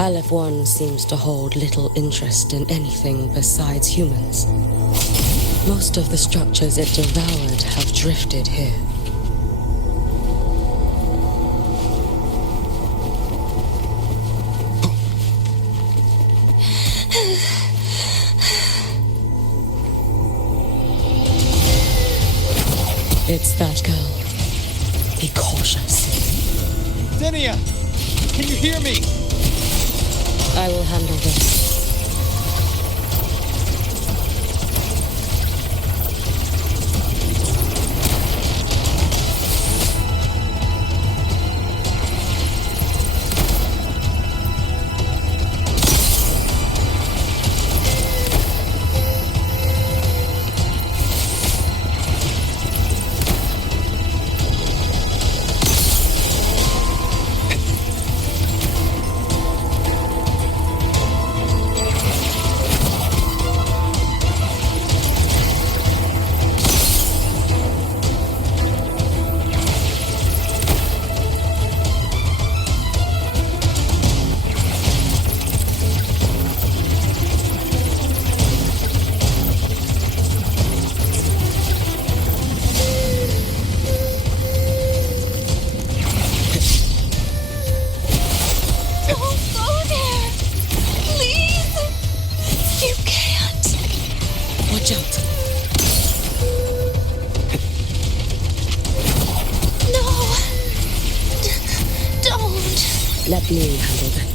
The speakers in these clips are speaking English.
Aleph 1 seems to hold little interest in anything besides humans. Most of the structures it devoured have drifted here. It's that girl. Be cautious. Denia! Can you hear me? I will handle this. Let me handle that.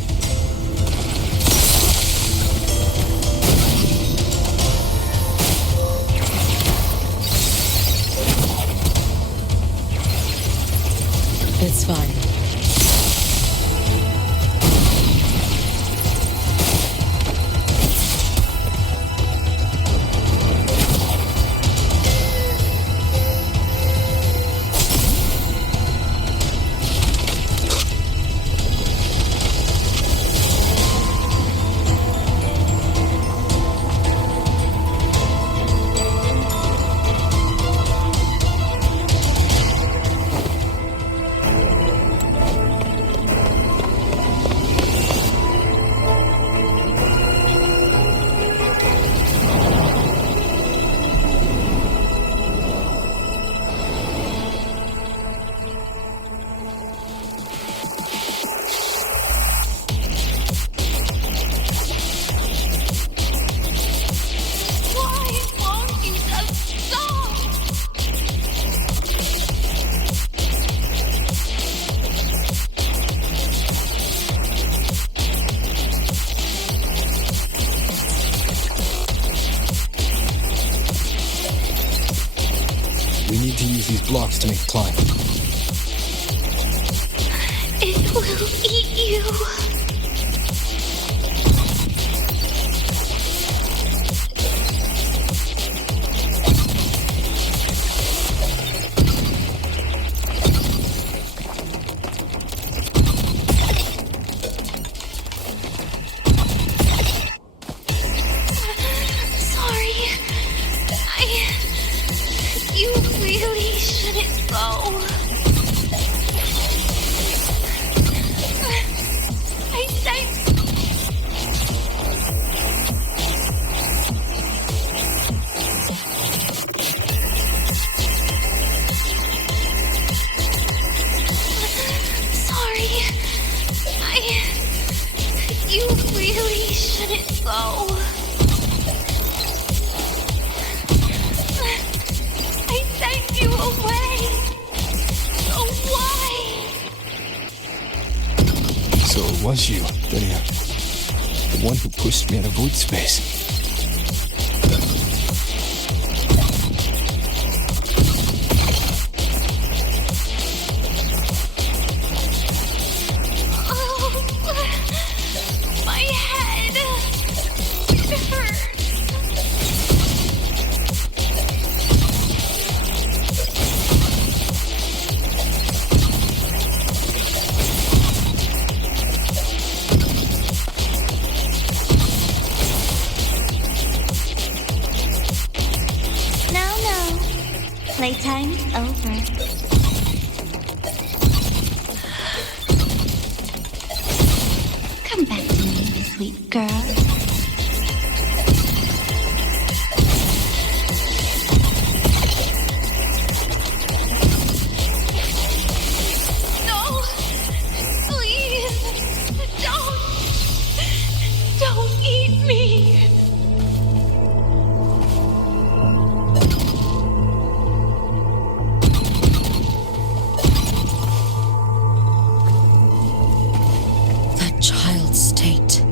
It's fine. We need to use these blocks to make a climb. It will eat you. You really shouldn't go. I said... Sorry. You really shouldn't go. Sent you away. So why? So it was you, Denia. The one who pushed me out of void space. Oh, my head. It hurts. Playtime's over. Come back to me, sweet girl. No! Please! Don't eat me! That child's state.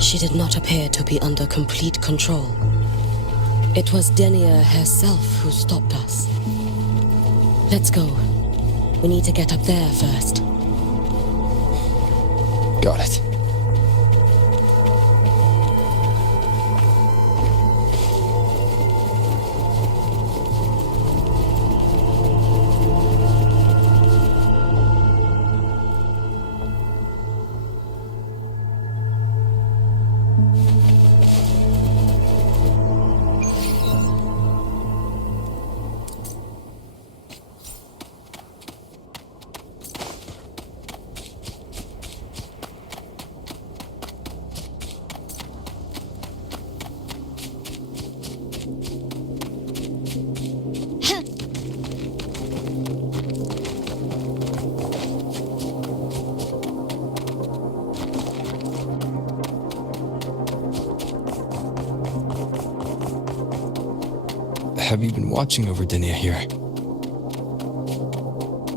She did not appear to be under complete control. It was Denia herself who stopped us. Let's go. We need to get up there first. Got it. Have you been watching over Denia here?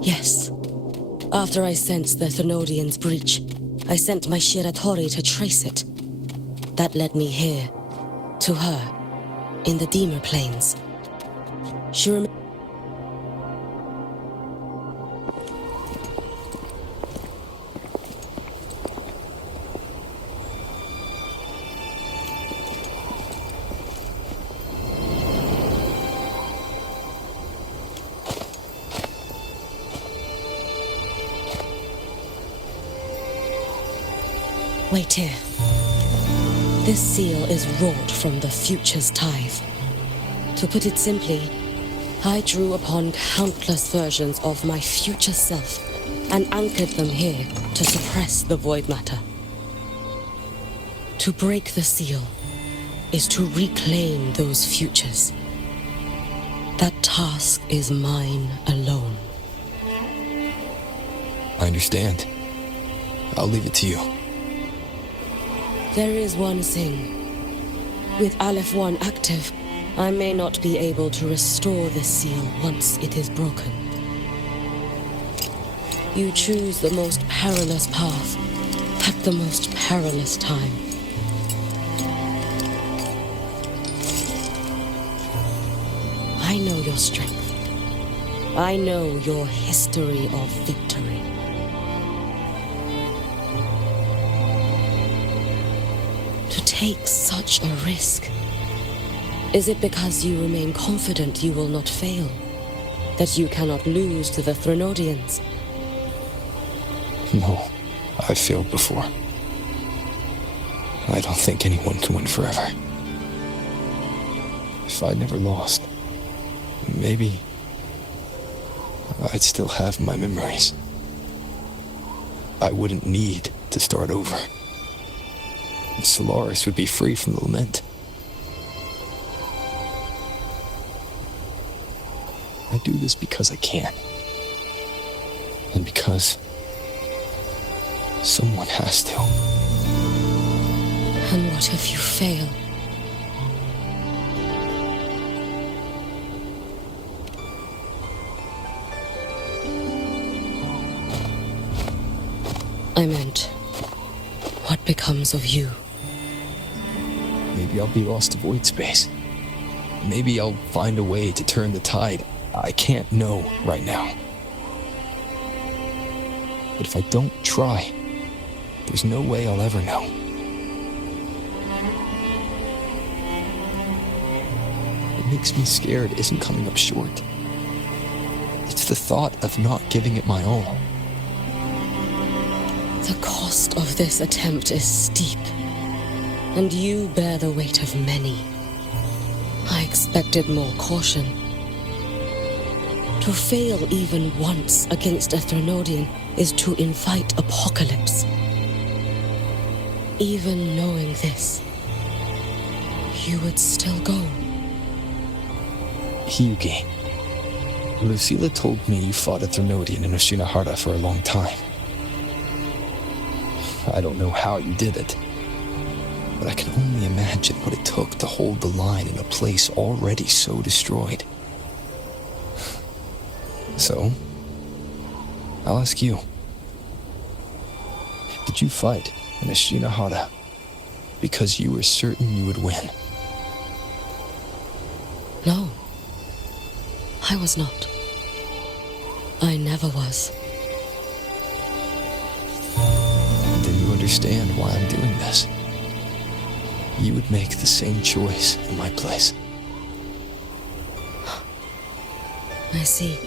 Yes. After I sensed the Thenodian's breach, I sent my Shiratori to trace it. That led me here, to her, in the Deemer Plains. She rem- Wait here. This seal is wrought from the future's tithe. To put it simply, I drew upon countless versions of my future self and anchored them here to suppress the void matter. To break the seal is to reclaim those futures. That task is mine alone. I understand. I'll leave it to you. There is one thing. With Aleph 1 active, I may not be able to restore the seal once it is broken. You choose the most perilous path at the most perilous time. I know your strength. I know your history of victory. To take such a risk? Is it because you remain confident you will not fail? That you cannot lose to the Thenodians? No, I've failed before. I don't think anyone can win forever. If I never lost, maybe I'd still have my memories. I wouldn't need to start over. Solaris would be free from the Lament. I do this because I can. And because someone has to. And what if you fail? I meant, what becomes of you? Maybe I'll be lost to void space. Maybe I'll find a way to turn the tide. I can't know right now. But if I don't try, there's no way I'll ever know. What makes me scared isn't coming up short. It's the thought of not giving it my all. The cost of this attempt is steep, and you bear the weight of many. I expected more caution. To fail even once against a Thenodian is to invite apocalypse. even knowing this, you would still go. Hyugi, Lucilla told me you fought a Threnodian in Oshinahara for a long time. I don't know how you did it, but I can only imagine what it took to hold the line in a place already so destroyed. So, I'll ask you. Did you fight in Oshinahara because you were certain you would win? No, I was not. I never was. Then you understand why I'm doing this. You would make the same choice in my place. I see.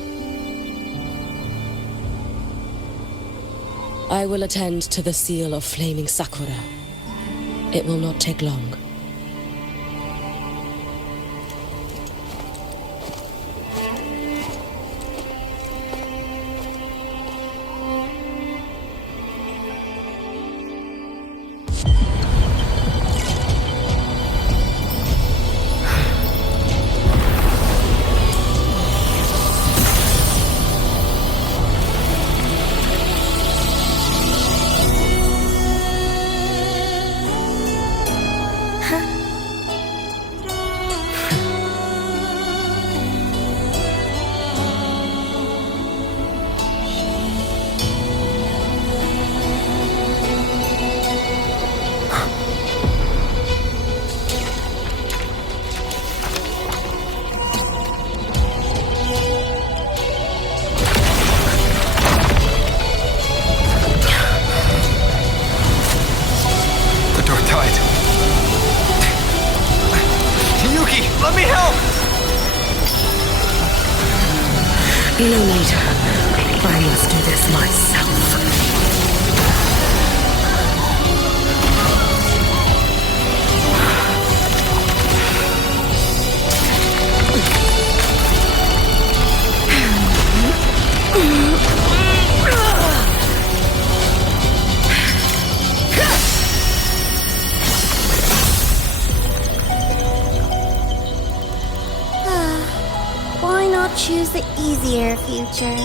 I will attend to the seal of flaming Sakura. It will not take long. No need. I must do this myself. Why not choose the easier future?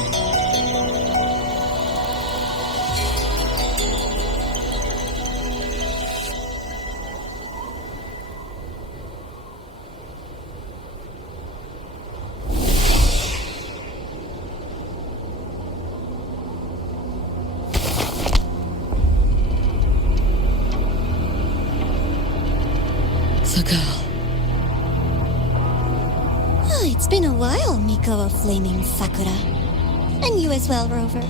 The girl. It's been a while, Miko of Flaming Sakura. And you as well, Rover.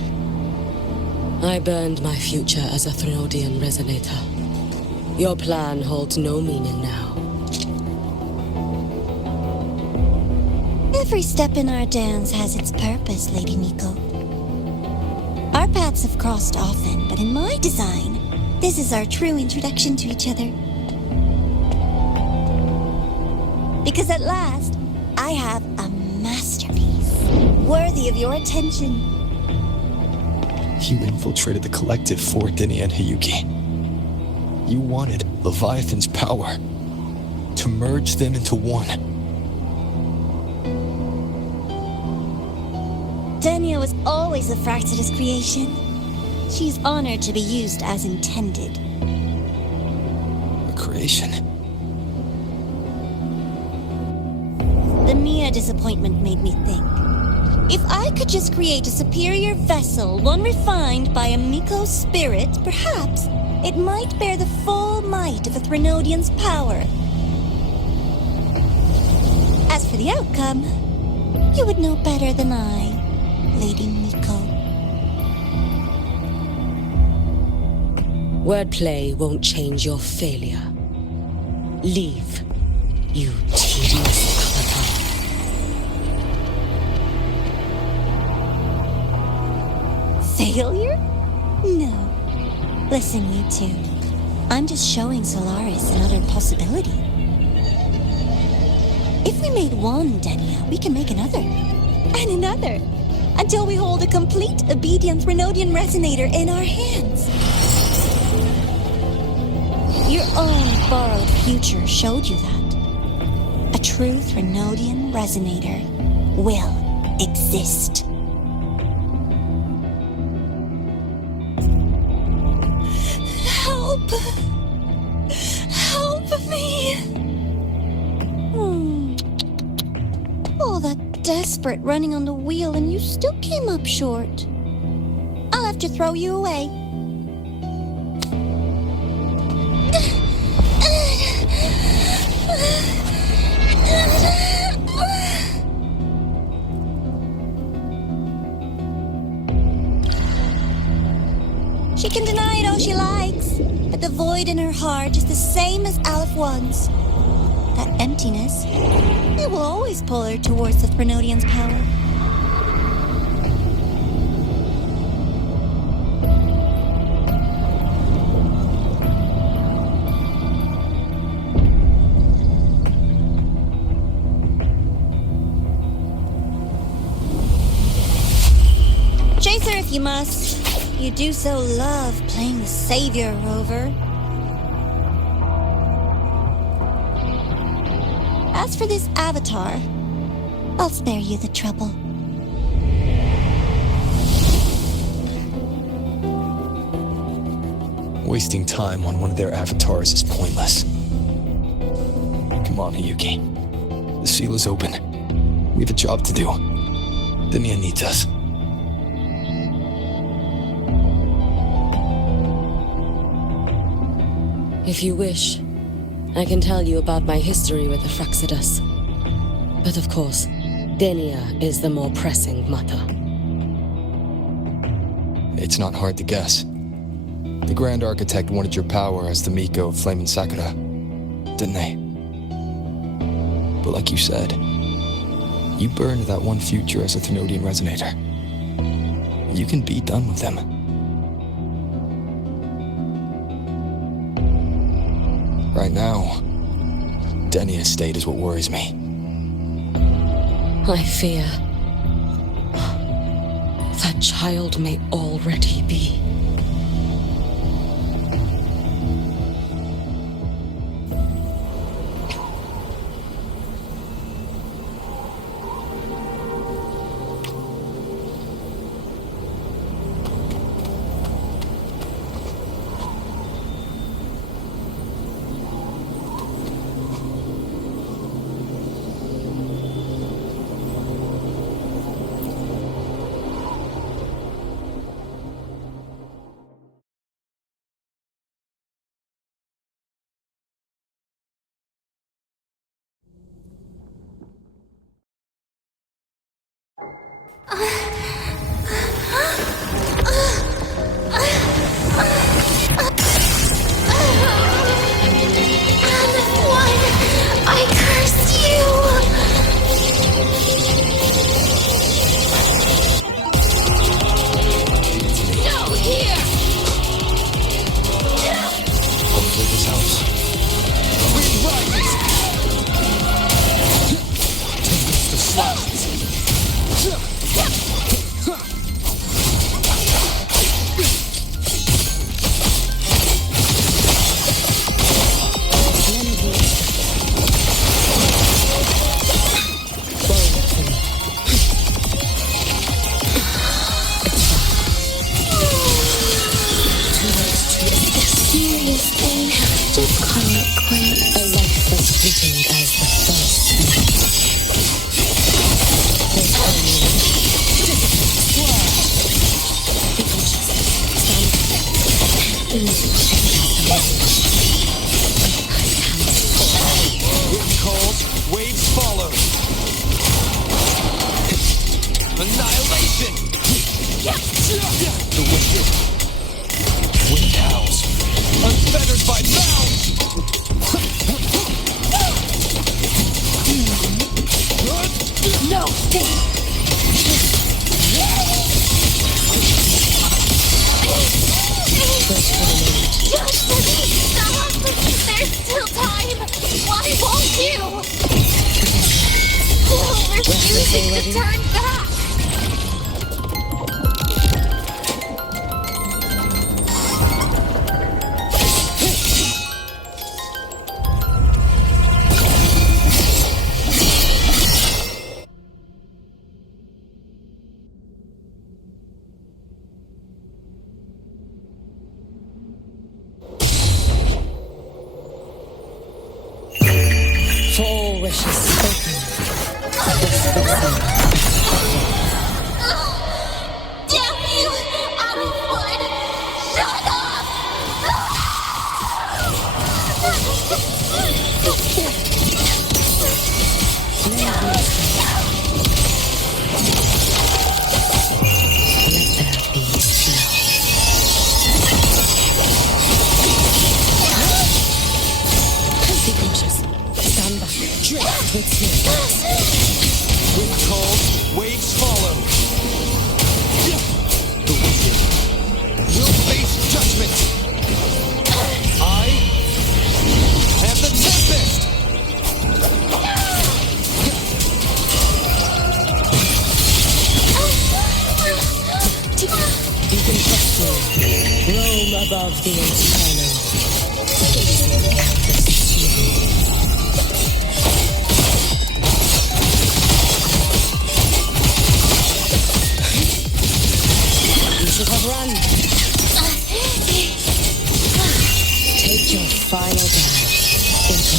I burned my future as a Threnodian Resonator. Your plan holds no meaning now. Every step in our dance has its purpose, Lady Miko. Our paths have crossed often, but in my design, this is our true introduction to each other. Because at last, I have a masterpiece, worthy of your attention. You infiltrated the collective for Denia and Hyugi. You wanted Leviathan's power to merge them into one. Denia was always a Fractidus creation. She's honored to be used as intended. A creation? The Mia disappointment made me think. If I could just create a superior vessel, one refined by a Miko spirit, perhaps it might bear the full might of a Threnodian's power. As for the outcome, you would know better than I, Lady Miko. Wordplay won't change your failure. Leave, you tedious avatar. Failure? No. Listen, you two. I'm just showing Solaris another possibility. If we made one Denia, we can make another. And another. Until we hold a complete, obedient Threnodian Resonator in our hands. own borrowed future showed you that. A true Threnodian resonator will exist. Help! Help me! All that desperate running on the wheel and you still came up short. I'll have to throw you away. She can deny it all she likes, but the void in her heart is the same as Aleph One's. That emptiness, it will always pull her towards the Threnodian's power. Chase her if you must. You do so love playing the savior, Rover. As for this avatar, I'll spare you the trouble. Wasting time on one of their avatars is pointless. Come on, Hiyuki. The seal is open. We have a job to do. Denia needs us. If you wish, I can tell you about my history with the Fraxidus. But of course, Denia is the more pressing matter. It's not hard to guess. The Grand Architect wanted your power as the Miko of Flame and Sakura, didn't they? But like you said, you burned that one future as a Threnodian resonator. You can be done with them. Right now, Denia's state is what worries me. I fear that child may already be. I curse you! No, here! Hopefully this helps. Wind rises! Tempest of slashes! Just call it quits. A life as fleeting as the first night. There's only be cautious. Wind calls, waves follow. Annihilation! The wind howls, unfettered by bounds! No, stop! There's still time! Why won't you? You're refusing to turn back! For all wishes spoken, this vessel. Damn you! Out of blood! Shut up! Let there be snow. Be cautious. Stand back. Drift with snow. Wind calls, waves follow. The wizard will face judgment. I am the tempest. You can trust me. Roam above the inferno. Facing countless snow. You should have run. Take your final dive into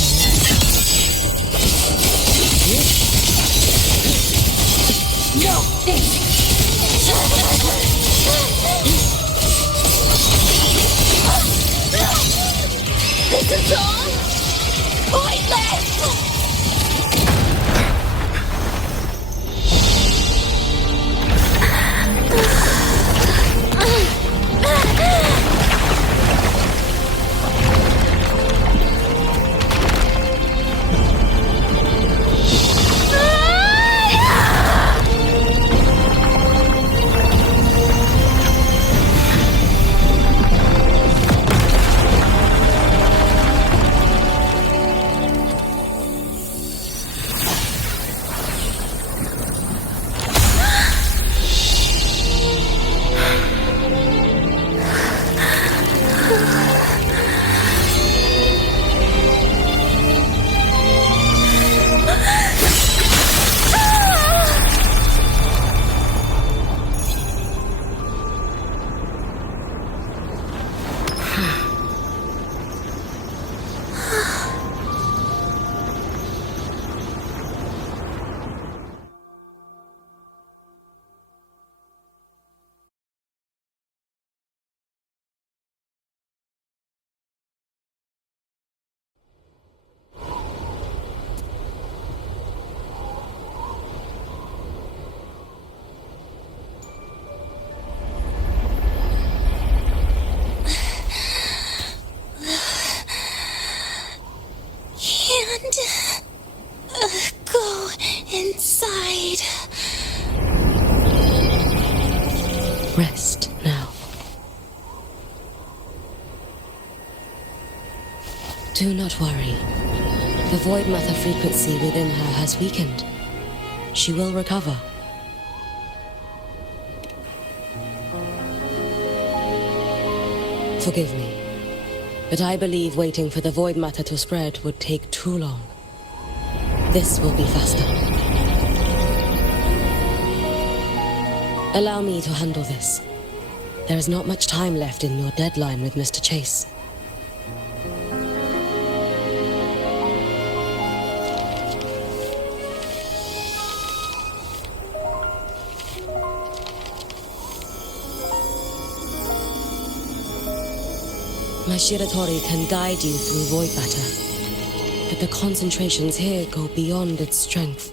No! This is all pointless! Go inside. rest now. Do not worry. The void matter frequency within her has weakened. She will recover. Forgive me, but I believe waiting for the void matter to spread would take too long. This will be faster. Allow me to handle this. There is not much time left in your deadline with Mr. Chase. My Shiratori can guide you through void matter, but the concentrations here go beyond its strength.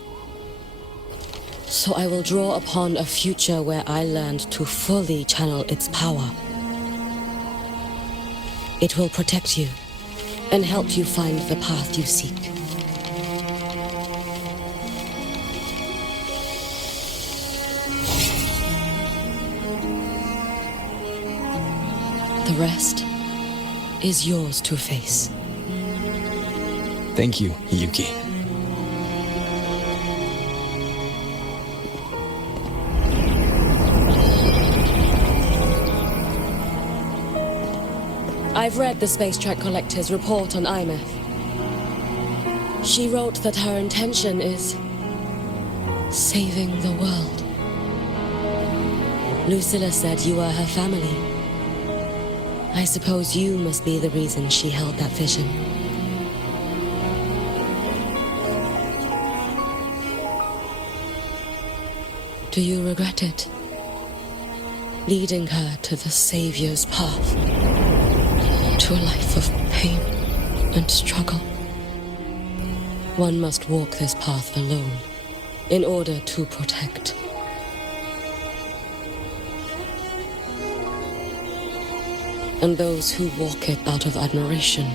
So I will draw upon a future where I learned to fully channel its power. It will protect you and help you find the path you seek. The rest is yours to face. Thank you, Yuki. I've read the Space Track Collector's report on IMF. She wrote that her intention is saving the world. Lucilla said you are her family. I suppose you must be the reason she held that vision. Do you regret it? Leading her to the Savior's path, to a life of pain and struggle. One must walk this path alone in order to protect. And those who walk it out of admiration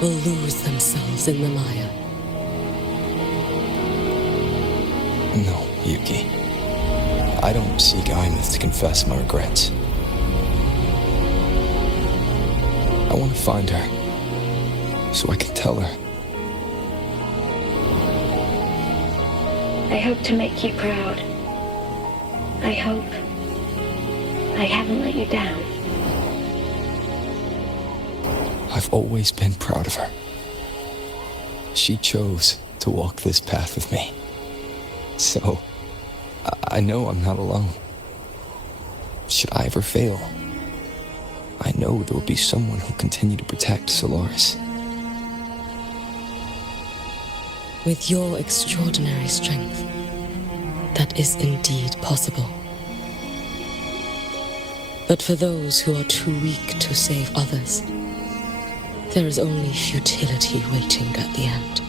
will lose themselves in the mire. No, Yuki. I don't seek Imoth to confess my regrets. I want to find her, so I can tell her. I hope to make you proud. I hope I haven't let you down. I've always been proud of her. She chose to walk this path with me. So, I know I'm not alone. Should I ever fail, I know there will be someone who'll continue to protect Solaris. With your extraordinary strength, that is indeed possible. But for those who are too weak to save others, there is only futility waiting at the end.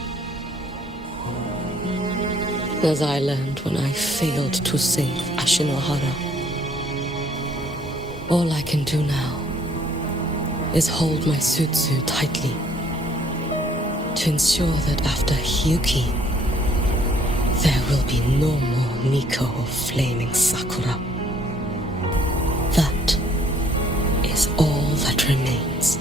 As I learned when I failed to save Ashinohara. All I can do now is hold my Sutsu tightly to ensure that after Hyuki, there will be no more Miko of Flaming Sakura. That is all that remains.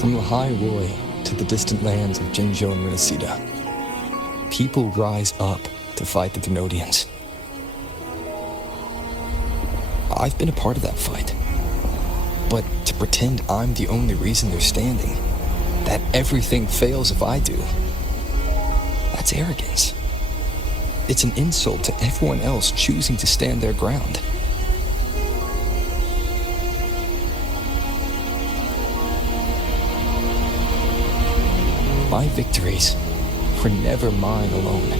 From the High Roy to the distant lands of Jinzhou and Rinasida, people rise up to fight the Drenodians. I've been a part of that fight. But to pretend I'm the only reason they're standing, that everything fails if I do, that's arrogance. It's an insult to everyone else choosing to stand their ground. My victories were never mine alone.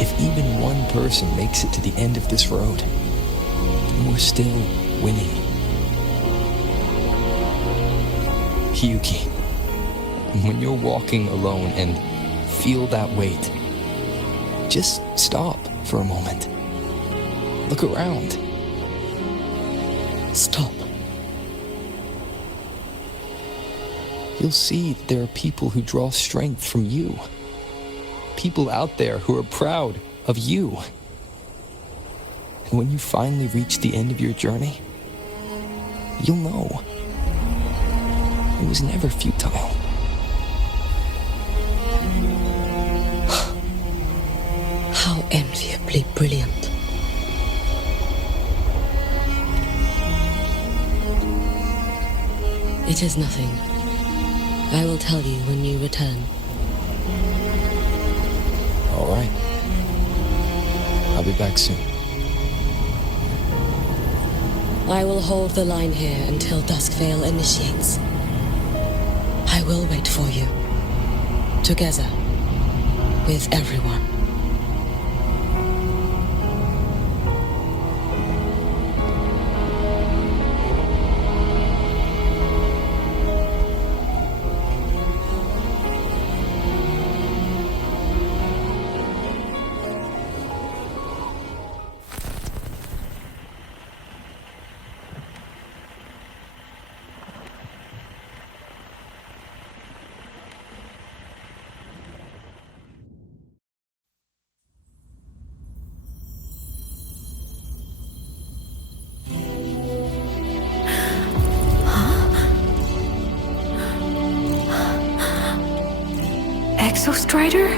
If even one person makes it to the end of this road, then we're still winning. Hyuki, when you're walking alone and feel that weight, just stop for a moment. Look around. Stop. You'll see that there are people who draw strength from you. People out there who are proud of you. And when you finally reach the end of your journey, you'll know it was never futile. How enviably brilliant. It is nothing. I will tell you when you return. All right. I'll be back soon. I will hold the line here until Duskvale initiates. I will wait for you. Together. With everyone. Exostrider?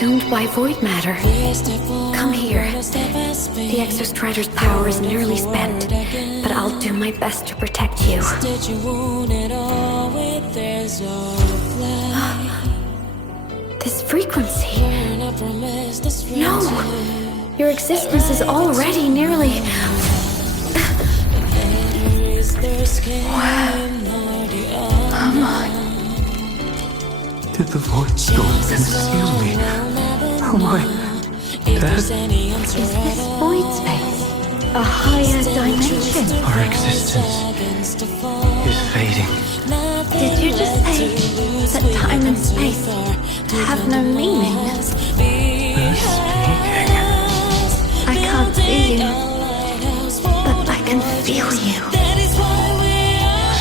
consumed by void matter. Come here. The Exostrider's power is nearly spent, but I'll do my best to protect you. This frequency. No! Your existence is already nearly... Am I? Did the void storm consume me? Am I dead? Is this void space a higher dimension? Our existence is fading. Did you just say that time and space have no meaning? Who's speaking? I can't see you, but I can feel you.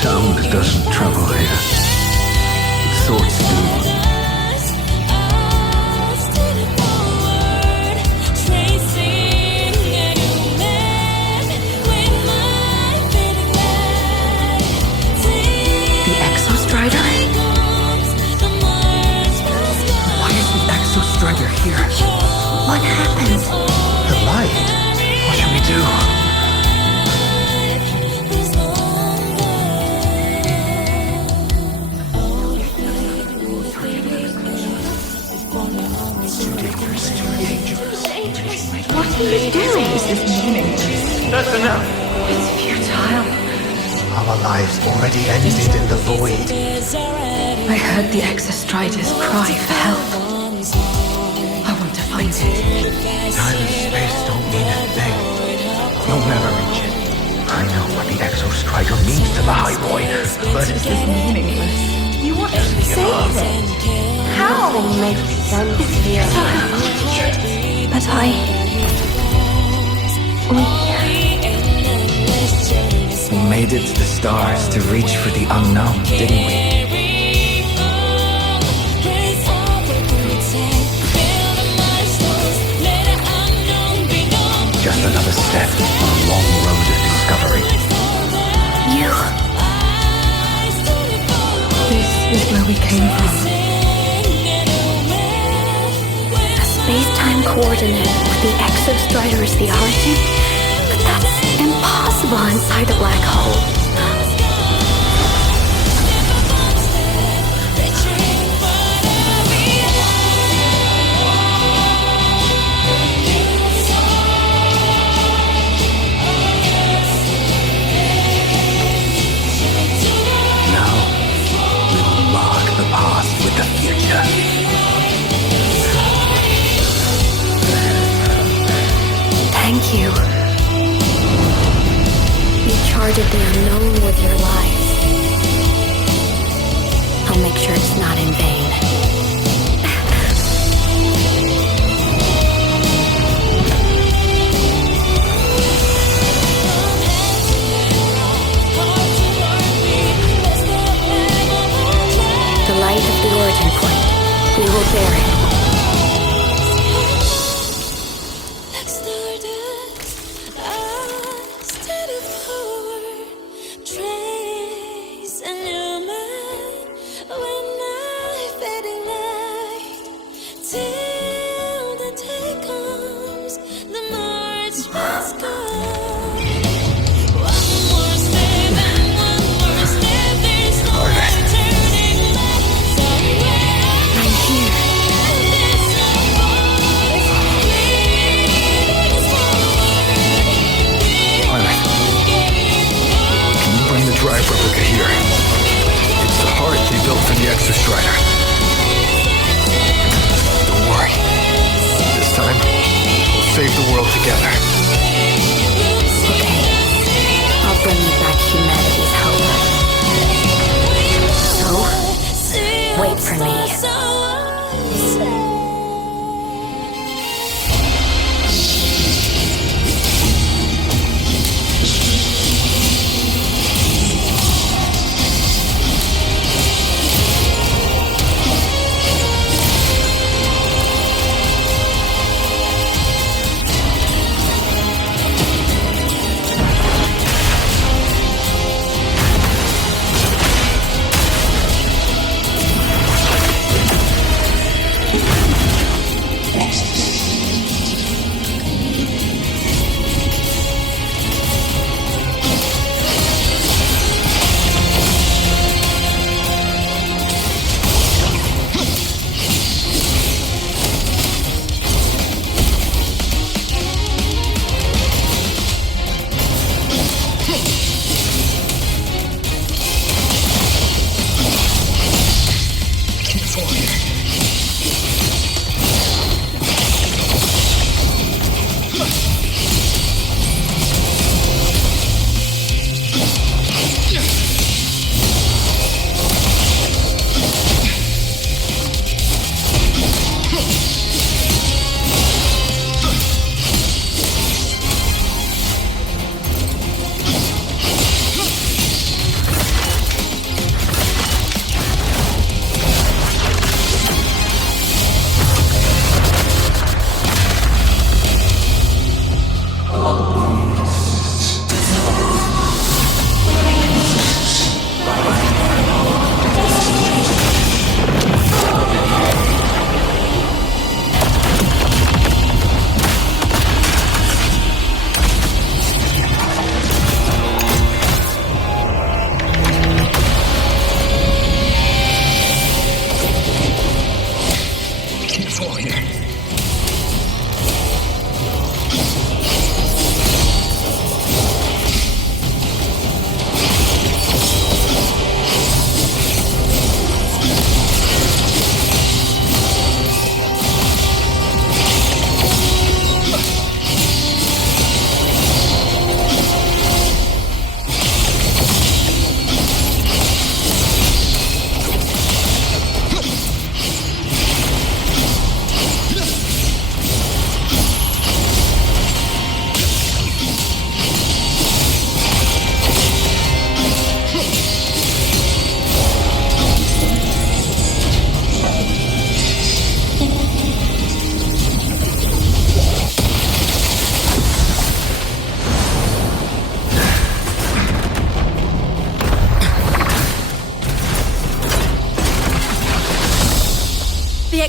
Sound doesn't travel here. Thoughts do. The Exostrider? Why is the Exostrider here? What happened? The light? What should we do? What are you doing? This is meaningless. That's enough. It's futile. Our lives already ended in the void. I heard the Exostrider's cry for help. I want to find it. Time and space don't mean a thing. You'll never reach it. I know what the Exostrider means to the High Boy, but This is meaningless. You want to save it? How? Makes sense here. But we made it to the stars to reach for the unknown, didn't we? Just another step on a long road of discovery. You. This is where we came from. A space-time coordinate with the Exostrider as the origin? But that's impossible inside a black hole. Now, we will mark the past with the future. Thank you. You charted the unknown with your life. I'll make sure it's not in vain. The light of the origin point. We will bear it. Drive replica here. It's the heart they built for the Exostrider. Don't worry. This time, we'll save the world together. Okay. I'll bring you back humanity's hope. So, wait for me.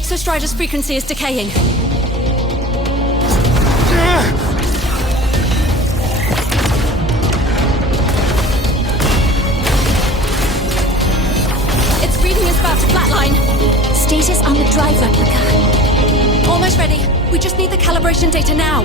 Exostrider's frequency is decaying. Its reading is about to flatline. Status on the drive replica. Almost ready. We just need the calibration data now.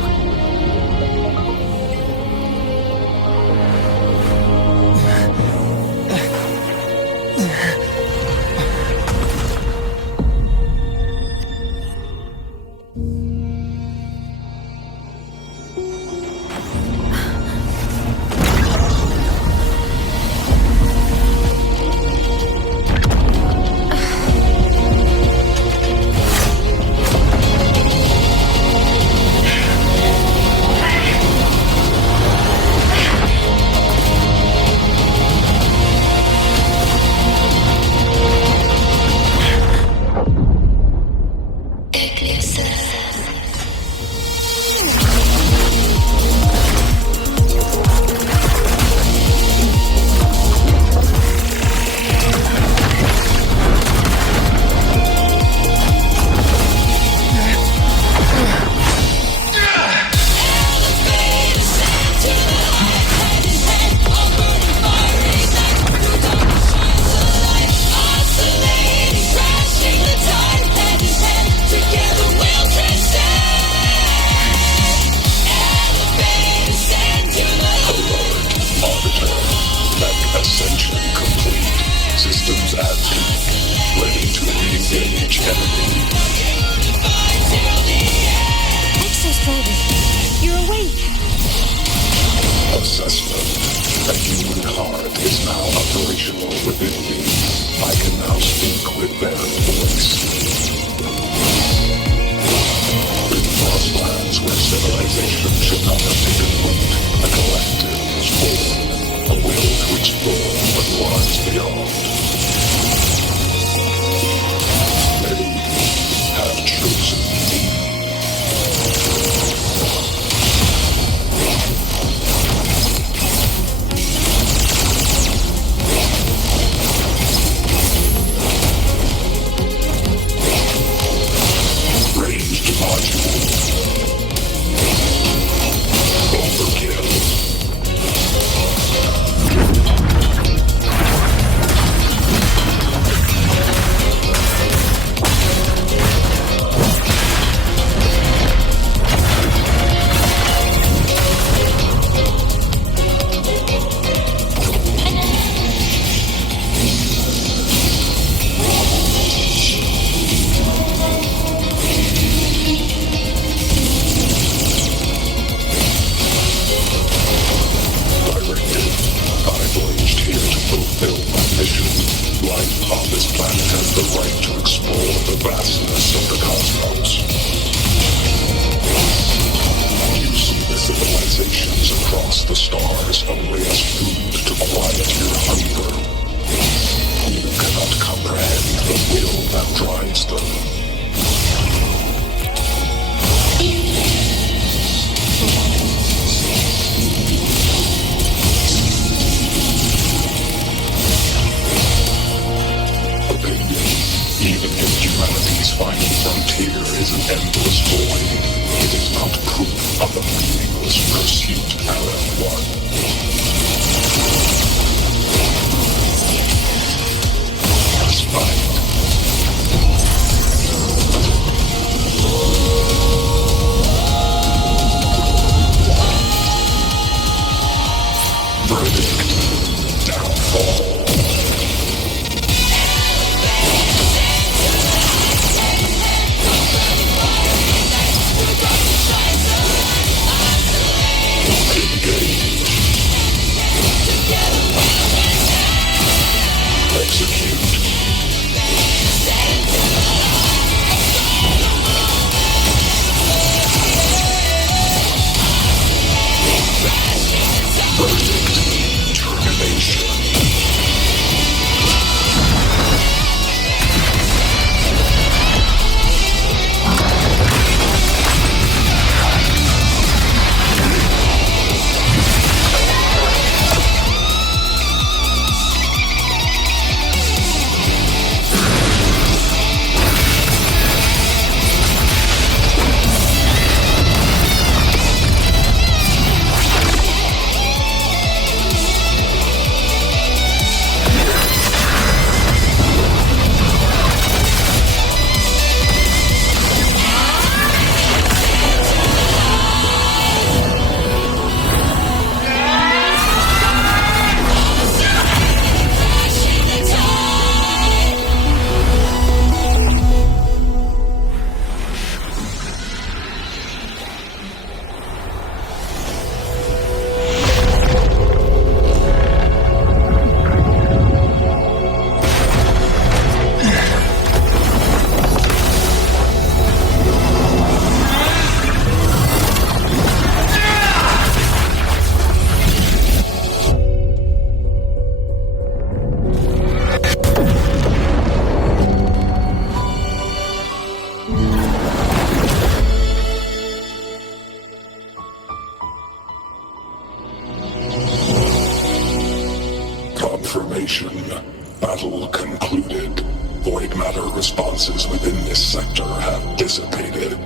confirmation. Battle concluded. Void matter responses within this sector have dissipated.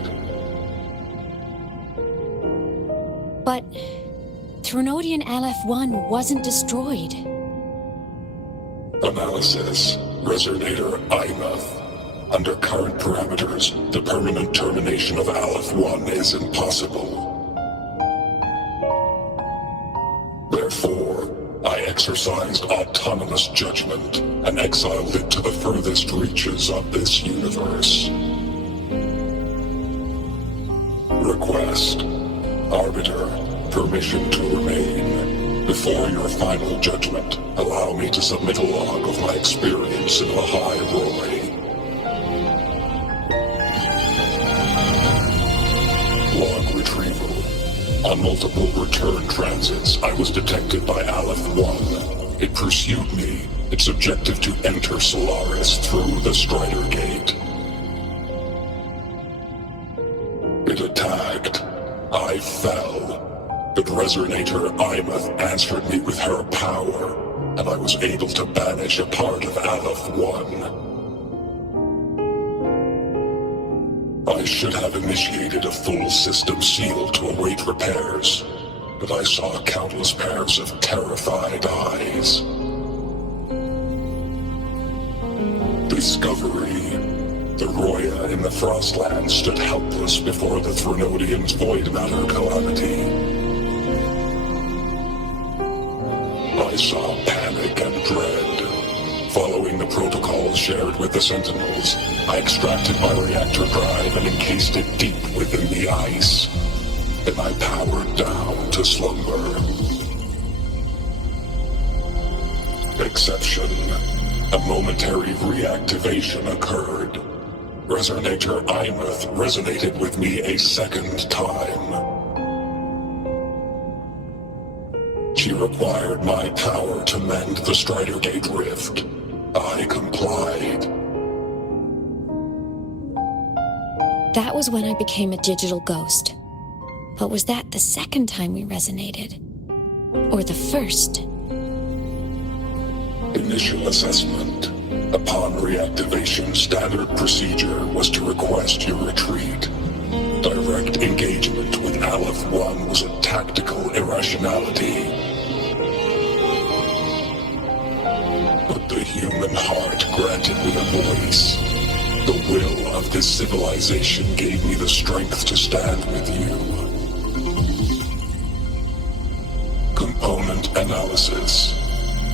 But Threnodian LF-1 wasn't destroyed. Analysis. Resonator IMAF. Under current parameters, the permanent termination of LF-1 is impossible. Therefore, I exercised autonomous judgment and exiled it to the furthest reaches of this universe. Request. Arbiter, permission to remain. Before your final judgment, allow me to submit a log of my experience in the High Roy. Log retrieval. On multiple return transits, I was detected by Aleph-1. It pursued me, its objective to enter Solaris through the Strider Gate. It attacked. I fell. But Resonator Imath answered me with her power, and I was able to banish a part of Aleph-1. I should have initiated a full system seal to await repairs, but I saw countless pairs of terrified eyes. Discovery. The Roya in the Frostland stood helpless before the Threnodians' void matter calamity. I saw panic and dread. Following the protocols shared with the Sentinels, I extracted my reactor drive and encased it deep within the ice. Then I powered down to slumber. Exception. A momentary reactivation occurred. Resonator Imath resonated with me a second time. She required my power to mend the Strider Gate rift. I complied. That was when I became a digital ghost. But was that the second time we resonated? Or the first? Initial assessment. Upon reactivation, standard procedure was to request your retreat. Direct engagement with Aleph-1 was a tactical irrationality. But the human heart granted me a voice. The will of this civilization gave me the strength to stand with you. Component analysis.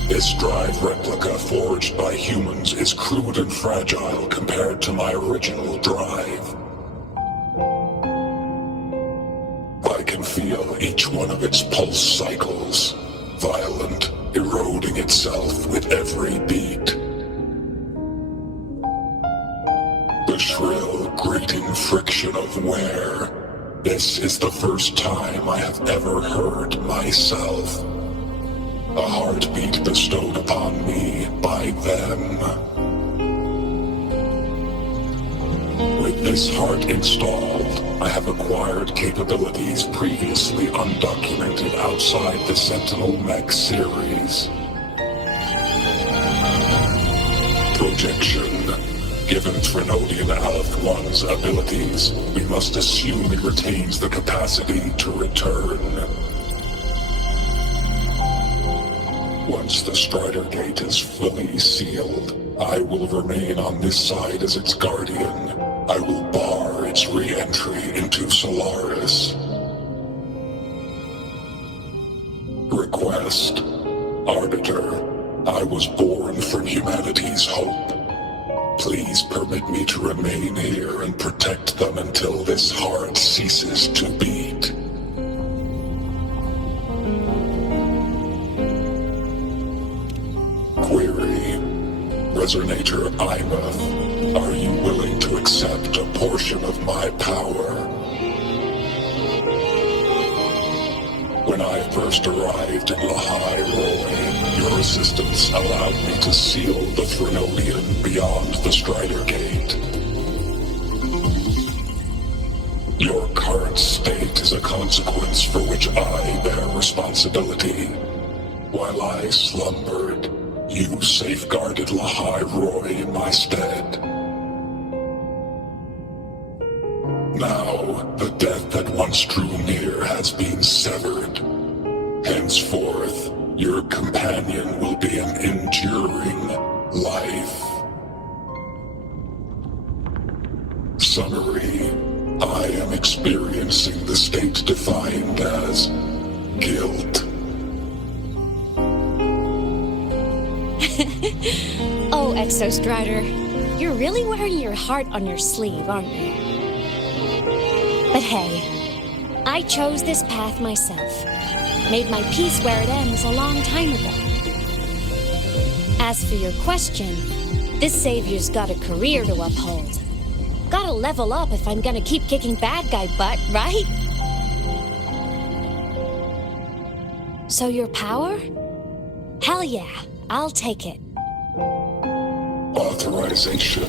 This drive replica forged by humans is crude and fragile compared to my original drive. I can feel each one of its pulse cycles, violent, eroding itself with every beat. The shrill, grating friction of wear. This is the first time I have ever heard myself. A heartbeat bestowed upon me by them. With this heart installed, I have acquired capabilities previously undocumented outside the Sentinel Mech series. Projection. Given Threnodian Aleph-1's abilities, we must assume it retains the capacity to return. Once the Strider Gate is fully sealed, I will remain on this side as its guardian. I will bar its re-entry into Solaris. Request. Arbiter, I was born from humanity's hope. Please permit me to remain here and protect them until this heart ceases to beat. Query. Resonator Imath, are you willing to accept a portion of my power? When I first arrived in High Roy, your assistance allowed me to seal the Threnodian beyond the Strider Gate. Your current state is a consequence for which I bear responsibility. While I slumbered, You safeguarded Lahai Roy in my stead. Now, the death that once drew near has been severed. Henceforth, your companion will be an enduring life. Summary: I am experiencing the state defined as guilt. Oh, Exostrider, you're really wearing your heart on your sleeve, aren't you? But hey, I chose this path myself. Made my peace where it ends a long time ago. As for your question, this savior's got a career to uphold. Gotta level up if I'm gonna keep kicking bad guy butt, right? So your power? Hell yeah, I'll take it. Authorization.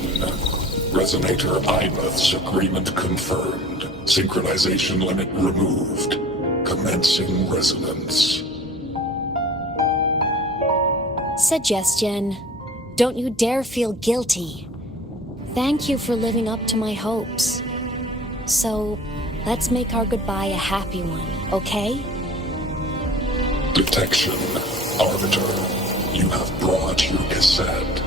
Resonator Imuth's agreement confirmed. Synchronization limit removed. Commencing resonance. Suggestion. Don't you dare feel guilty. Thank you for living up to my hopes. So, let's make our goodbye a happy one, okay? Detection. Arbiter, you have brought your cassette.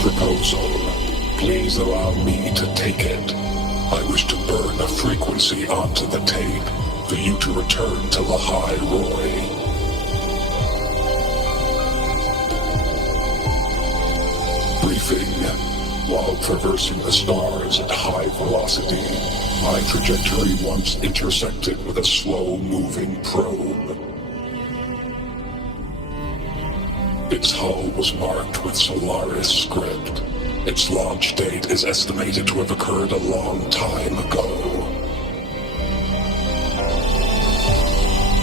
Proposal. Please allow me to take it. I wish to burn a frequency onto the tape for you to return to Lahai Roy. Briefing. While traversing the stars at high velocity, my trajectory once intersected with a slow-moving probe. Its hull was marked with Solaris script. Its launch date is estimated to have occurred a long time ago.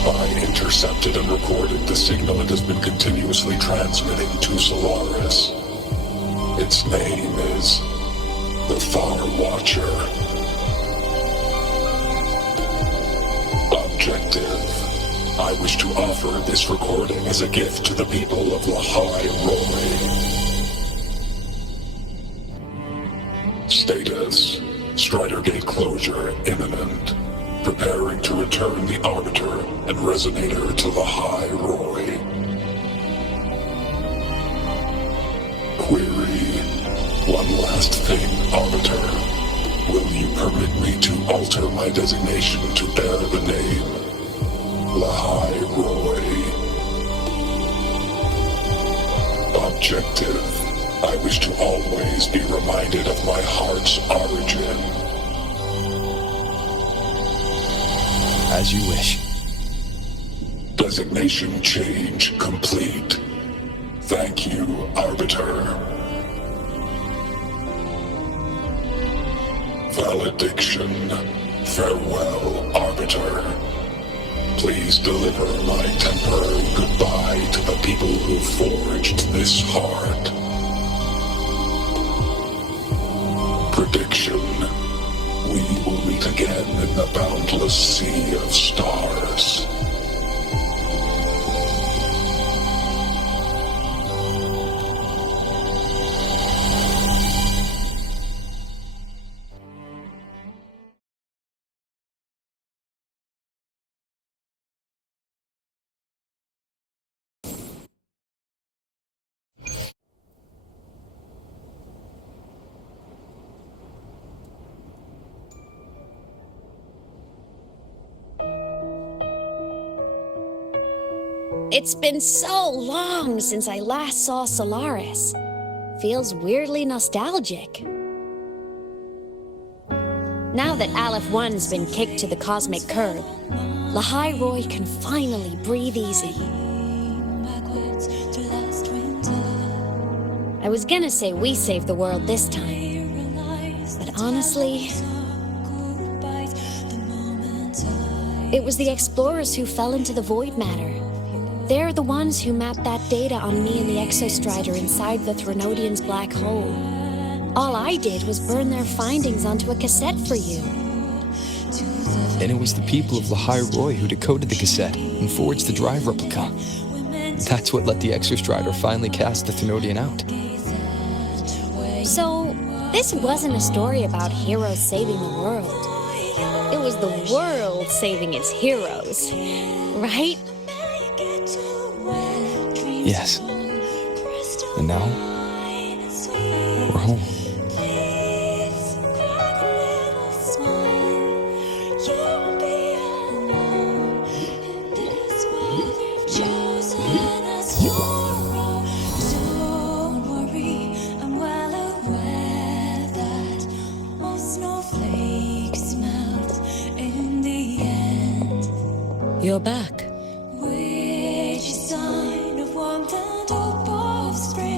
I intercepted and recorded the signal it has been continuously transmitting to Solaris. Its name is the Far Watcher. Objective. I wish to offer this recording as a gift to the people of Lahai Roy. Status. Strider Gate closure imminent. Preparing to return the Arbiter and Resonator to Lahai Roy. Query. One last thing, Arbiter. Will you permit me to alter my designation to bear the name Lahai Roy? Objective. I wish to always be reminded of my heart's origin. As you wish. Designation change complete. Thank you, Arbiter. Valediction. Farewell, Arbiter. Please deliver my temporary goodbye to the people who forged this heart. Prediction. We will meet again in the boundless sea of stars. It's been so long since I last saw Solaris. Feels weirdly nostalgic. Now that Aleph 1's been kicked to the cosmic curb, Lahai Roy can finally breathe easy. I was gonna say we saved the world this time, but honestly, it was the explorers who fell into the void matter. They're the ones who mapped that data on me and the Exostrider inside the Threnodian's black hole. All I did was burn their findings onto a cassette for you. And it was the people of Lahai Roy who decoded the cassette and forged the drive replica. That's what let the Exostrider finally cast the Thenodian out. So, this wasn't a story about heroes saving the world. It was the world saving its heroes, right? Yes. And now, we're home. You're back.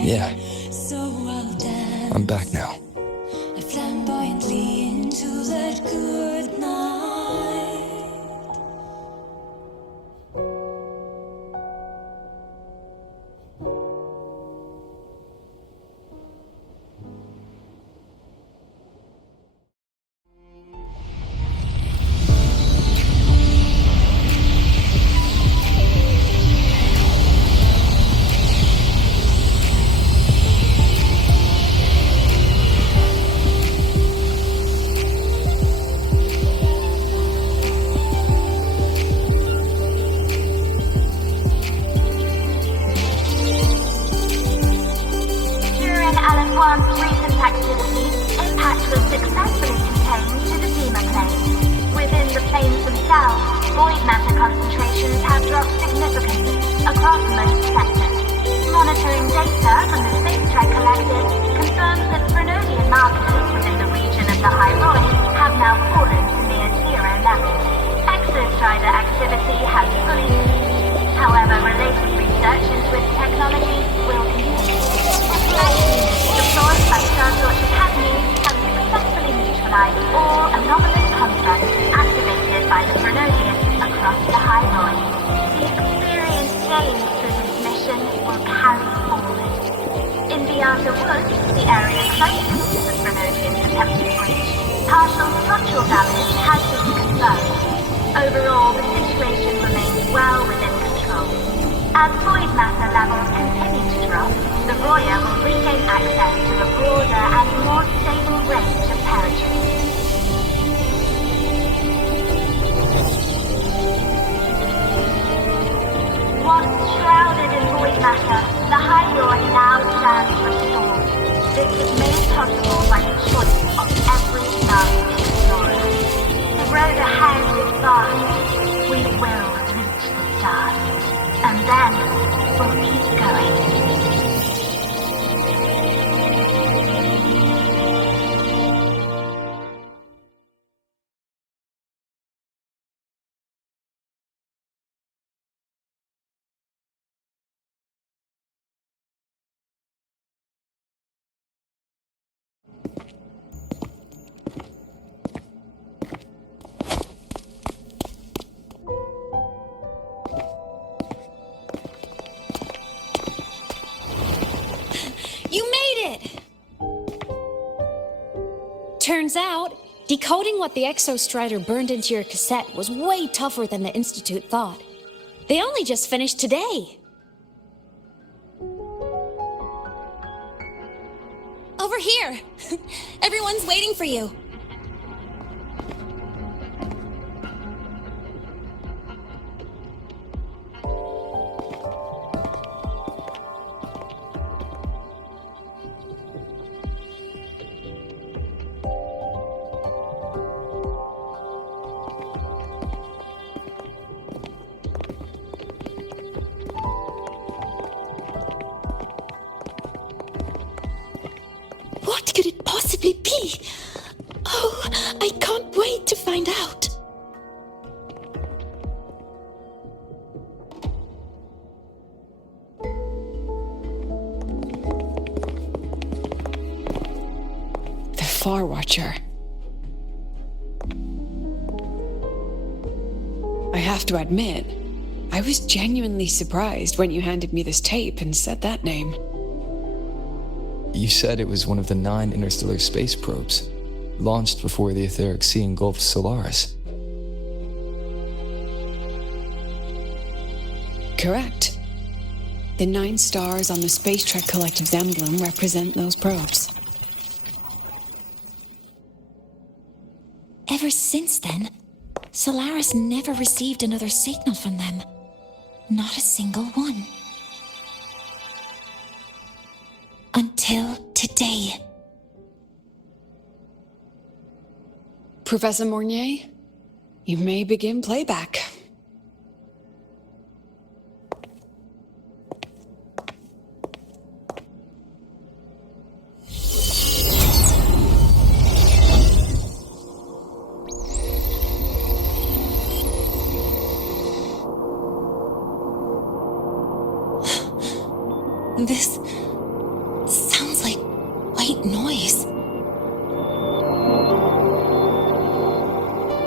Yeah. I'm back now. Recent activities, impact was successfully contained to the Denia plane. Within the planes themselves, void matter concentrations have dropped significantly across most sectors. Monitoring data from the space track collected confirms that Renodian markers within the region of the High Void have now fallen to near zero levels. Exostrider activity has fully ceased. However, related research into its technology will continue. Deployed by Starlights Academy have successfully neutralized all anomalous constructs activated by the Resonators across the High Void. The experience gained through this mission will carry forward. In the Outer Woods, the area closest to the Resonators' attempted breach, partial structural damage has been confirmed. Overall, the situation remains well within control. As void matter levels continue to drop, the Royer will regain access to a broader and more stable range of territory. Once shrouded in void matter, the High Roy now stands restored. This was made possible by the choice of every last explorer. The road ahead is vast. We will reach the stars. And then we'll keep going. Turns out, decoding what the Exostrider burned into your cassette was way tougher than the Institute thought. They only just finished today. Over here! Everyone's waiting for you. What could it possibly be? Oh, I can't wait to find out. The Far Watcher. I have to admit, I was genuinely surprised when you handed me this tape and said that name. You said it was one of the 9 interstellar space probes, launched before the etheric sea engulfed Solaris. Correct. The 9 stars on the Space Trek Collective's emblem represent those probes. Ever since then, Solaris never received another signal from them. Not a single one. Until today. Professor Mornier, you may begin playback. This sounds like white noise.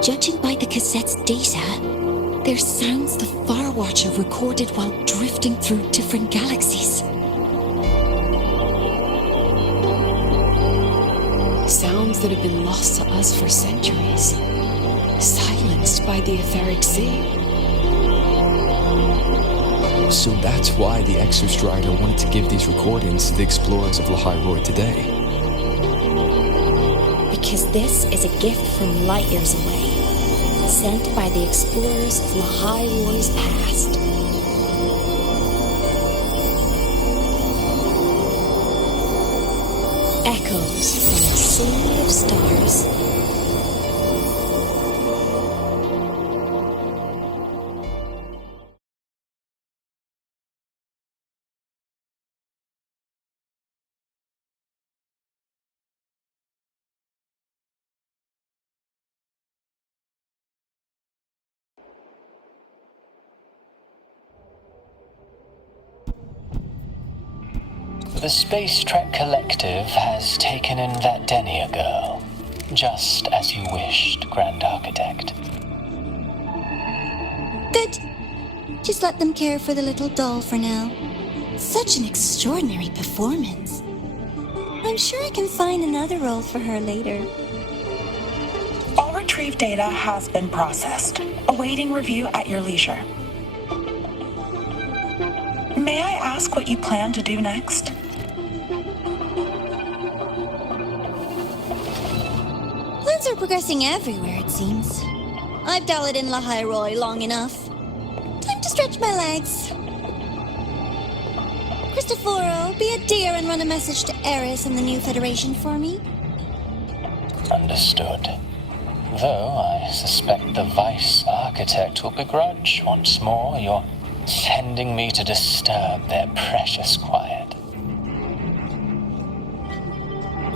Judging by the cassette's data, they're sounds the Far Watcher recorded while drifting through different galaxies. Sounds that have been lost to us for centuries. Silenced by the etheric sea. So that's why the Exostrider wanted to give these recordings to the explorers of Lahai today. Because this is a gift from light years away, sent by the explorers of Lahai past. Echoes from a sea of stars. The Space Trek Collective has taken in that Denia girl, just as you wished, Grand Architect. Good. Just let them care for the little doll for now. Such an extraordinary performance. I'm sure I can find another role for her later. All retrieved data has been processed, awaiting review at your leisure. May I ask what you plan to do next? Plans are progressing everywhere, it seems. I've dallied in Lahai long enough. Time to stretch my legs. Cristoforo, be a dear and run a message to Eris and the new Federation for me. Understood. Though I suspect the Vice Architect will begrudge once more your sending me to disturb their precious quiet.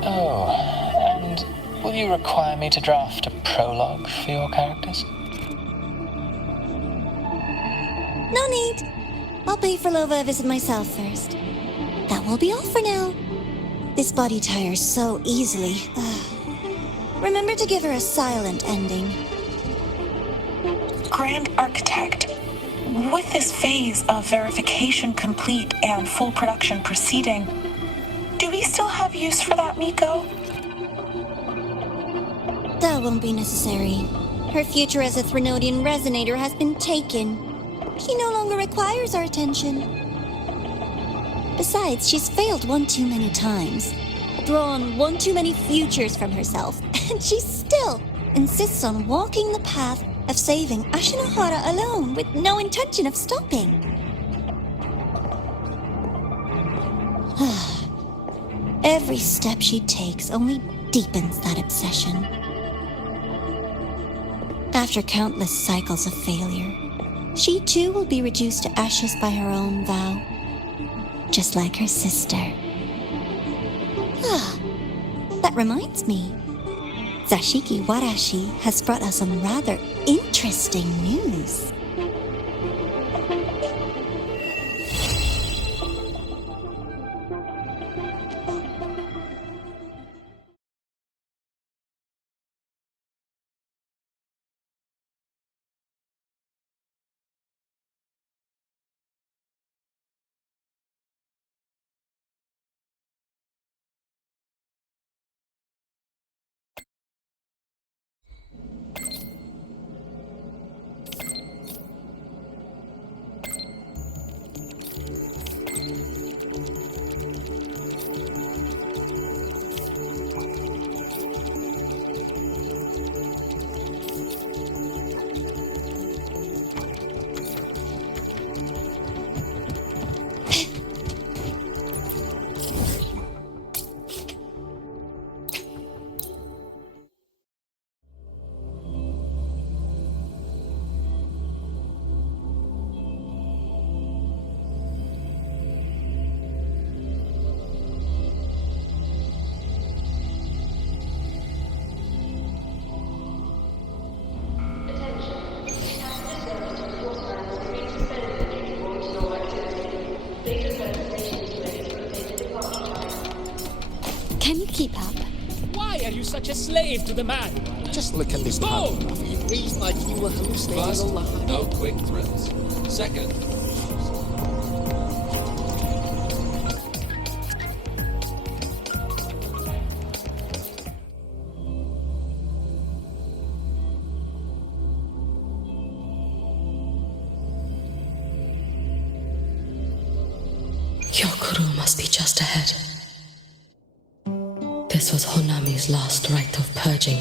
Oh, and will you require me to draft a prologue for your characters? No need. I'll pay for Lova a visit myself first. That will be all for now. This body tires so easily. Remember to give her a silent ending. Grand Architect, with this phase of verification complete and full production proceeding, do we still have use for that Miko? That won't be necessary. Her future as a Threnodian Resonator has been taken. She no longer requires our attention. Besides, she's failed one too many times, drawn one too many futures from herself, and she still insists on walking the path of saving Ashinohara alone with no intention of stopping. Every step she takes only deepens that obsession. After countless cycles of failure, she too will be reduced to ashes by her own vow, just like her sister. That reminds me. Zashiki Warashi has brought us some rather interesting news. such a slave to the man? Just look at this Go! panel. You breathe like you were hallucinating First, a lot. no quick thrills. Second, Hyokuro must be just ahead. This was Honami's last rite of purging.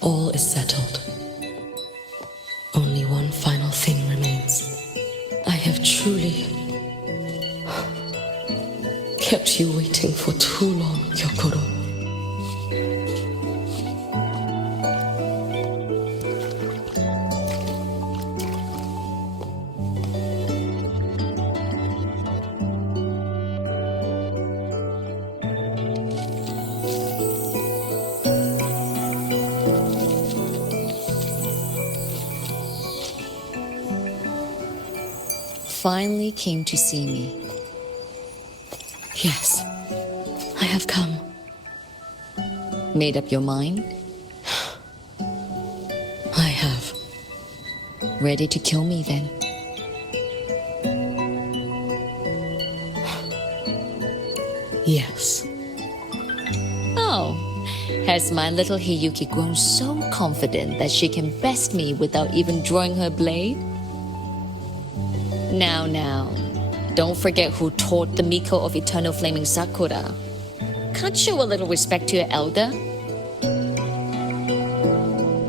All is settled. Only one final thing remains. I have truly kept you waiting for too long, Hyokuro. Finally came to see me. Yes, I have come. Made up your mind? I have. Ready to kill me then? Yes. Oh, has my little Hiyuki grown so confident that she can best me without even drawing her blade? Now, don't forget who taught the Miko of Eternal Flaming Sakura. Can't show a little respect to your elder?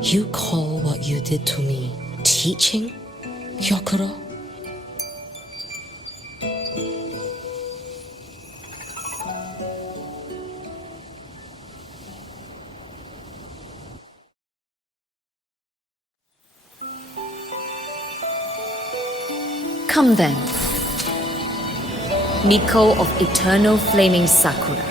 You call what you did to me teaching, Hyokuro? Come then. Miko of Eternal Flaming Sakura.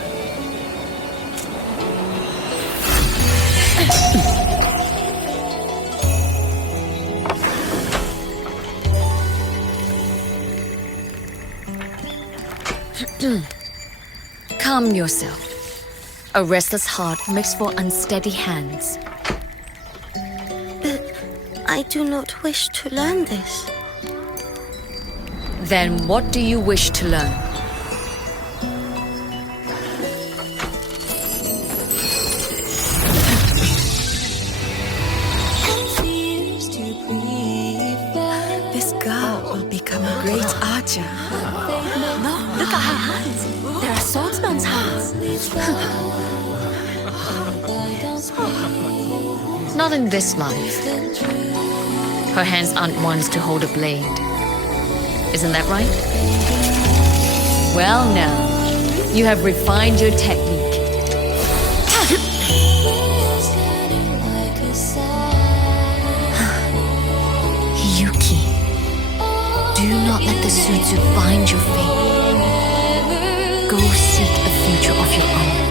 Calm yourself. A restless heart makes for unsteady hands. But I do not wish to learn this. Then what do you wish to learn? This girl will become a great archer. No, look at her hands. There are swordsman's hands. Not in this life. Her hands aren't ones to hold a blade. Isn't that right? Well now, you have refined your technique. Yuki, do not let the Sutsu bind your fate. Go seek a future of your own.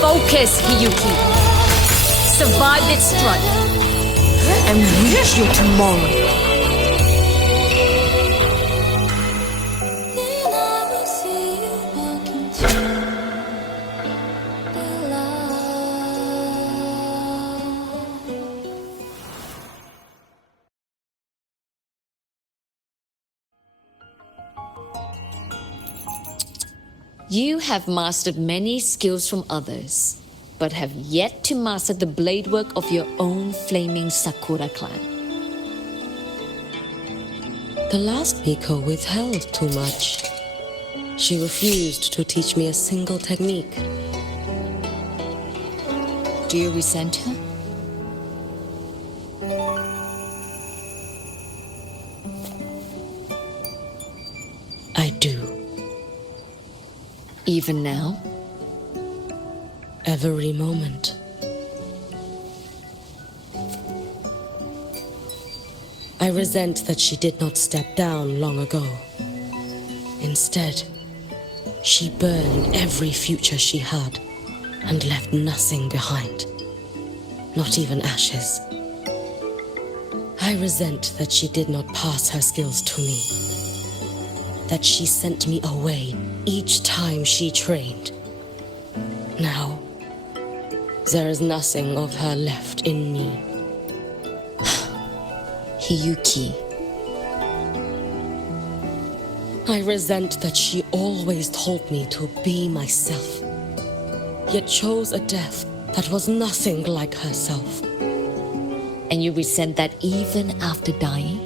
Focus, Hiyuki. Survive this strife and reach your tomorrow. You have mastered many skills from others, but have yet to master the blade work of your own flaming Sakura clan. The last Miko withheld too much. She refused to teach me a single technique. Do you resent her? I do. Even now? Every moment. I resent that she did not step down long ago. Instead, she burned every future she had and left nothing behind, not even ashes. I resent that she did not pass her skills to me, that she sent me away each time she trained. Now, there is nothing of her left in me. Hiyuki. I resent that she always told me to be myself, yet chose a death that was nothing like herself. And you resent that even after dying?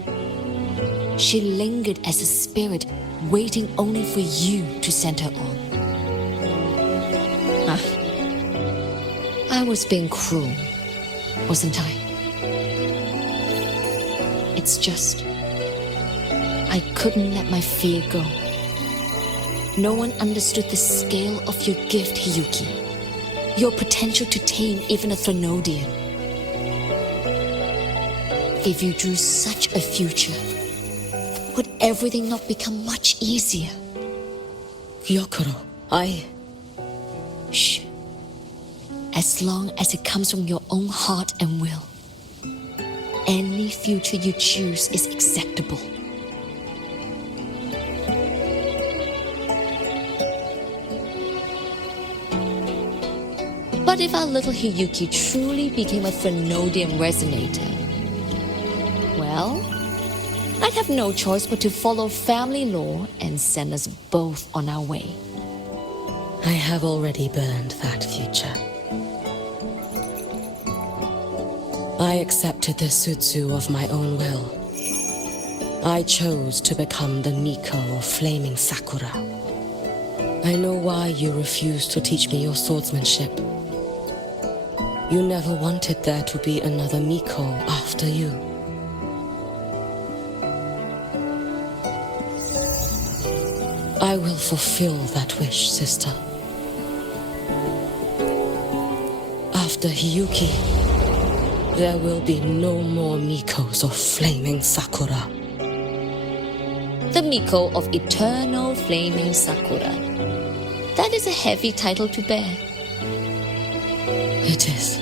She lingered as a spirit, waiting only for you to send her on. I was being cruel, wasn't I? It's just, I couldn't let my fear go. No one understood the scale of your gift, Hiyuki. Your potential to tame even a Threnodian. If you drew such a future, would everything not become much easier? Gyokuro, Shh. As long as it comes from your own heart and will, any future you choose is acceptable. But if our little Hiyuki truly became a Threnodian Resonator, well, I'd have no choice but to follow family law and send us both on our way. I have already burned that future. I accepted the Sutsu of my own will. I chose to become the Miko of Flaming Sakura. I know why you refused to teach me your swordsmanship. You never wanted there to be another Miko after you. I will fulfill that wish, sister. After Hiyuki, there will be no more Mikos of Flaming Sakura. The Miko of Eternal Flaming Sakura. That is a heavy title to bear. It is.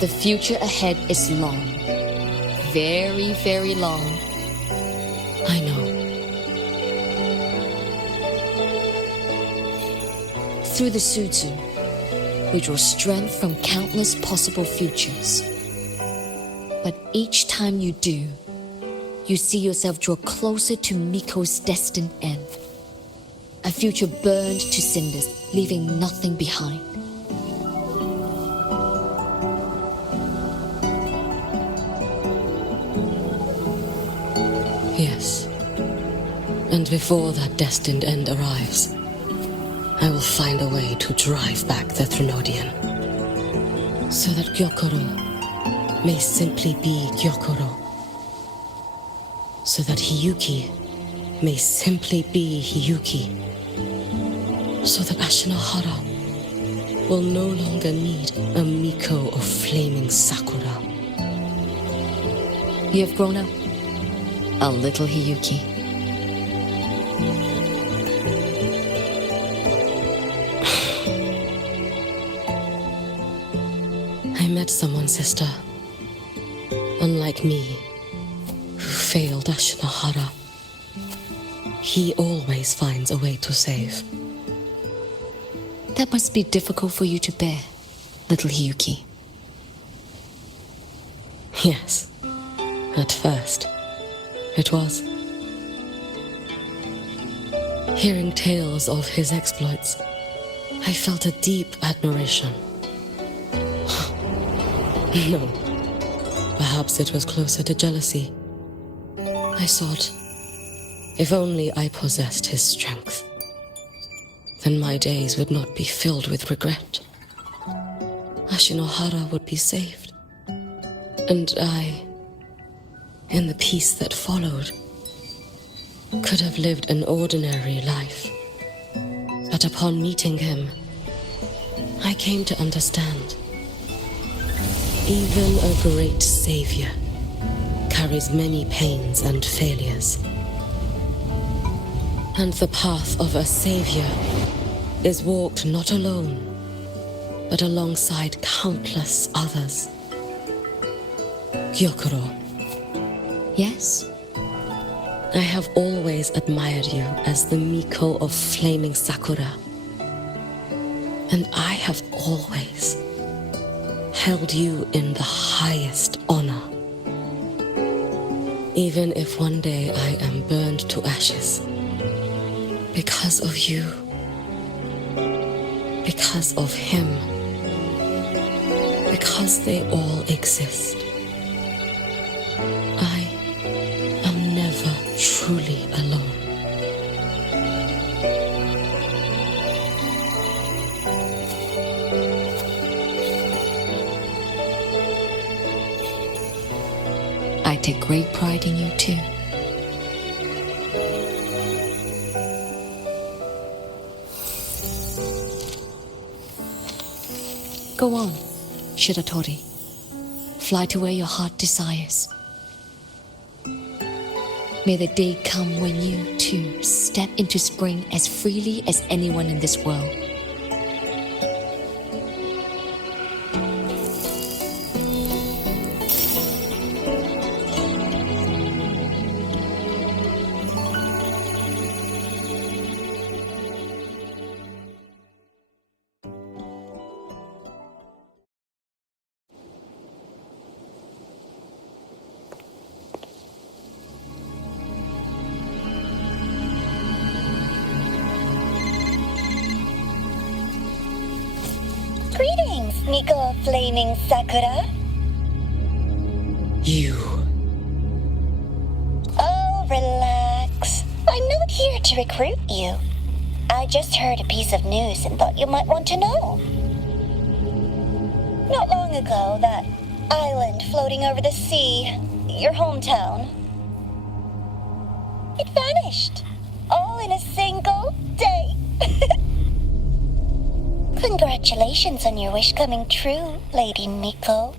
The future ahead is long. Very, very long. I know. Through the Sutsu, we draw strength from countless possible futures. But each time you do, you see yourself draw closer to Miko's destined end. A future burned to cinders, leaving nothing behind. Yes. And before that destined end arrives, I will find a way to drive back the Threnodian, so that Gyokuro may simply be Gyokuro, so that Hiyuki may simply be Hiyuki, so that Ashinohara will no longer need a Miko of Flaming Sakura. You have grown up, a little Hiyuki. I met someone, sister. Unlike me, who failed Ashinohara. He always finds a way to save. That must be difficult for you to bear, little Hiyuki. Yes, at first, it was. Hearing tales of his exploits, I felt a deep admiration. No, perhaps it was closer to jealousy. I thought, if only I possessed his strength, then my days would not be filled with regret. Ashinohara would be saved, and I, in the peace that followed, could have lived an ordinary life. But upon meeting him, I came to understand. Even a great savior carries many pains and failures. And the path of a savior is walked not alone, but alongside countless others. Gyokuro. Yes? I have always admired you as the Miko of flaming Sakura. And I have always held you in the highest honor. Even if one day I am burned to ashes. Because of you. Because of him. Because they all exist. I am never truly alone. I take great pride in you too. Go on, Shiratori. Fly to where your heart desires. May the day come when you, too, step into spring as freely as anyone in this world. Greetings, Miko of Flaming Sakura. You. Oh, relax. I'm not here to recruit you. I just heard a piece of news and thought you might want to know. Not long ago, that island floating over the sea, your hometown, it vanished. All in a single day. Congratulations on your wish coming true, Lady Miko.